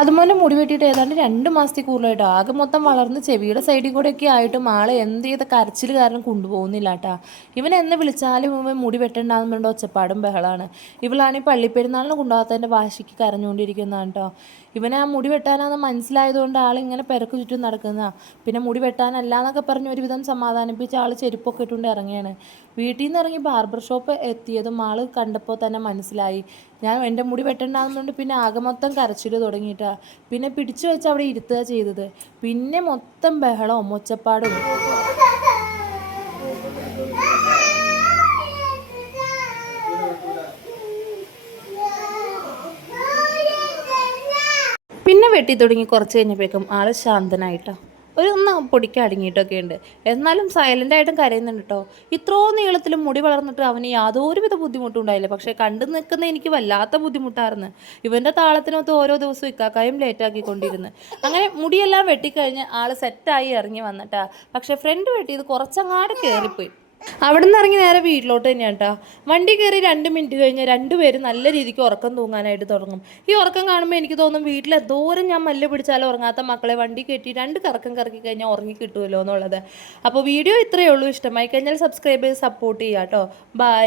അതുപോലെ മുടി വെട്ടിയിട്ട് ഏതാണ്ട് 2 മാസത്തിൽ കൂടുതലായിട്ടോ. ആകെ മൊത്തം വളർന്ന് ചെവിയുടെ സൈഡിൽ കൂടെയൊക്കെ ആയിട്ടും ആളെ എന്ത് ചെയ്ത കരച്ചിൽ കാരണം കൊണ്ടുപോകുന്നില്ല കേട്ടാ. ഇവൻ എന്നെ വിളിച്ചാലും ഇവൻ മുടി വെട്ടണ്ടാന്ന് പറഞ്ഞ ഒച്ചപ്പാടും ബഹളമാണ്. ഇവളാണെങ്കിൽ പള്ളിപ്പെരുന്നാളിന് കൊണ്ടുപോകാത്തതിൻ്റെ വാശിക്ക് കരഞ്ഞുകൊണ്ടിരിക്കുന്നതാണ് കേട്ടോ. ഇവനെ ആ മുടി വെട്ടാനാണെന്ന് മനസ്സിലായതുകൊണ്ട് ആളിങ്ങനെ പെരക്ക് ചുറ്റും നടക്കുന്നതാണ്. പിന്നെ മുടി വെട്ടാനല്ല എന്നൊക്കെ പറഞ്ഞ് ഒരുവിധം സമാധാനിപ്പിച്ച് ആൾ ചെരുപ്പൊക്കെ ഇട്ടുകൊണ്ട് ഇറങ്ങിയാണ്. വീട്ടിൽ നിന്ന് ഇറങ്ങി ബാർബർ ഷോപ്പ് എത്തിയതും ആൾ കണ്ടപ്പോൾ തന്നെ മനസ്സിലായി ഞാൻ എൻ്റെ മുടി വെട്ടണ്ടാകുന്നുണ്ട്. പിന്നെ ആകെ മൊത്തം കരച്ചിൽ തുടങ്ങിയിട്ടാ. പിന്നെ പിടിച്ചു വെച്ച് അവിടെ ഇരുത്തുക ചെയ്തത്. പിന്നെ മൊത്തം ബഹളവും ഒച്ചപ്പാടും. പിന്നെ വെട്ടി തുടങ്ങി കുറച്ച് കഴിഞ്ഞപ്പോഴേക്കും ആൾ ശാന്തനായിട്ടോ. ഒന്ന് പൊടിക്ക് അടങ്ങിയിട്ടൊക്കെ ഉണ്ട്. എന്നാലും സൈലൻ്റായിട്ടും കരയുന്നുണ്ട് കേട്ടോ. ഇത്രയും നീളത്തിലും മുടി വളർന്നിട്ട് അവന് യാതൊരുവിധ ബുദ്ധിമുട്ടും ഉണ്ടായില്ല. പക്ഷേ കണ്ടു നിൽക്കുന്ന എനിക്ക് വല്ലാത്ത ബുദ്ധിമുട്ടായിരുന്നു. ഇവൻ്റെ താളത്തിനൊത്ത് ഓരോ ദിവസവും ഇക്കാക്കായും ലേറ്റാക്കിക്കൊണ്ടിരുന്നു. അങ്ങനെ മുടിയെല്ലാം വെട്ടിക്കഴിഞ്ഞ് ആൾ സെറ്റായി ഇറങ്ങി വന്നിട്ടാ. പക്ഷേ ഫ്രണ്ട് വെട്ടിയത് കുറച്ചങ്ങാട് കയറിപ്പോയി. അവിടെ നിന്ന് ഇറങ്ങി നേരെ വീട്ടിലോട്ട് തന്നെയാണ് കേട്ടോ. വണ്ടി കയറി 2 മിനിറ്റ് കഴിഞ്ഞ് രണ്ടുപേരും നല്ല രീതിക്ക് ഉറക്കം തൂങ്ങാനായിട്ട് തുടങ്ങും. ഈ ഉറക്കം കാണുമ്പോൾ എനിക്ക് തോന്നും വീട്ടിൽ എന്തോരം ഞാൻ മല്ല് പിടിച്ചാലും ഉറങ്ങാത്ത മക്കളെ വണ്ടി കയറ്റി 2 കറക്കം കറക്കി കഴിഞ്ഞാൽ ഉറങ്ങി കിട്ടുമല്ലോ എന്നുള്ളത്. അപ്പോൾ വീഡിയോ ഇത്രയേ ഉള്ളൂ. ഇഷ്ടമായി കഴിഞ്ഞാൽ സബ്സ്ക്രൈബ് ചെയ്ത് സപ്പോർട്ട് ചെയ്യാം കേട്ടോ. ബൈ.